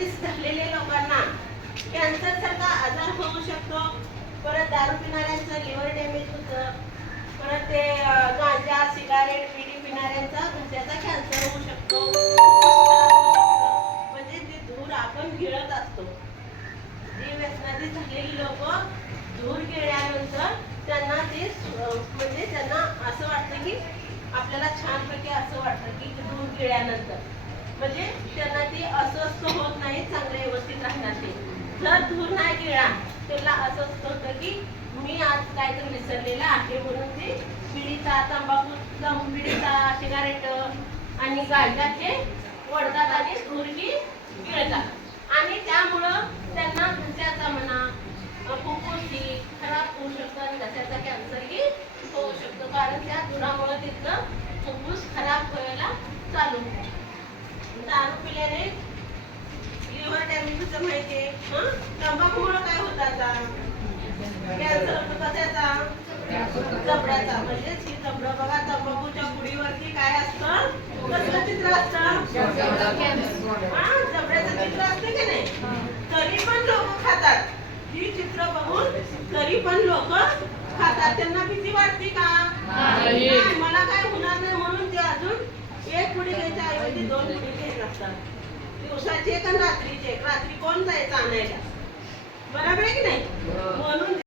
व्यसनाधीश झालेल्या लोकांना कॅन्सर सारखा आजार होऊ शकतो. परत दारू पिणाऱ्यांचं लिव्हर डॅमेज होतं. परत ते गांजा सिगारेट बिडी पिणाऱ्यांचा घशाचा कॅन्सर होऊ शकतो. म्हणजे ते धूर आपण गिळत असतो. जी व्यसनाधीश झालेली लोक धूर गिळल्यानंतर त्यांना ते म्हणजे त्यांना असं वाटतं की आपल्याला छानपैकी असं वाटतं की धूर गिळल्यानंतर म्हणजे त्यांना ती अस्वस्थ होत नाही, चांगले व्यवस्थित राहणार ते. जर धूर नाही गिळला त्याला असं होतं की मी आज काहीतरी विसरलेलं आहे म्हणून ते बिडीचा तंबाखू बिडीचा सिगारेट आणि गांजा हे ओढतात आणि धूरही गिळतात आणि त्यामुळं त्यांना घशाचा म्हणा फुफ्फुसी खराब होऊ शकतो आणि घशाचा कॅन्सरही होऊ शकतो. कारण त्या धुरामुळे तिथलं फुफ्फुस खराब व्हायला चालू होतं. दारू पिल्याने लिव्हर डॅमेज होतं माहिती आहे. तंबाखूमुळे काय होतं आता कॅन्सर होतो. कशाचा? जबड्याचा. म्हणजेच ही जबडं बघा तंबाखूच्या पुडीवरती काय असतं? कसलं चित्र असतं? जबड्याचं चित्र असतं की नाही? तरी पण लोक खातात. ही चित्र बघून तरी पण लोक खातात. त्यांना भीती वाटते का? मला काय होणार नाही म्हणून ते अजून एक पुडी घ्यायच्या ऐवजी 2 पुडी घेत असतात. दिवसाची एक आणि रात्रीची एक. रात्री कोण जायचं आणायला? बरोबर आहे की नाही? म्हणून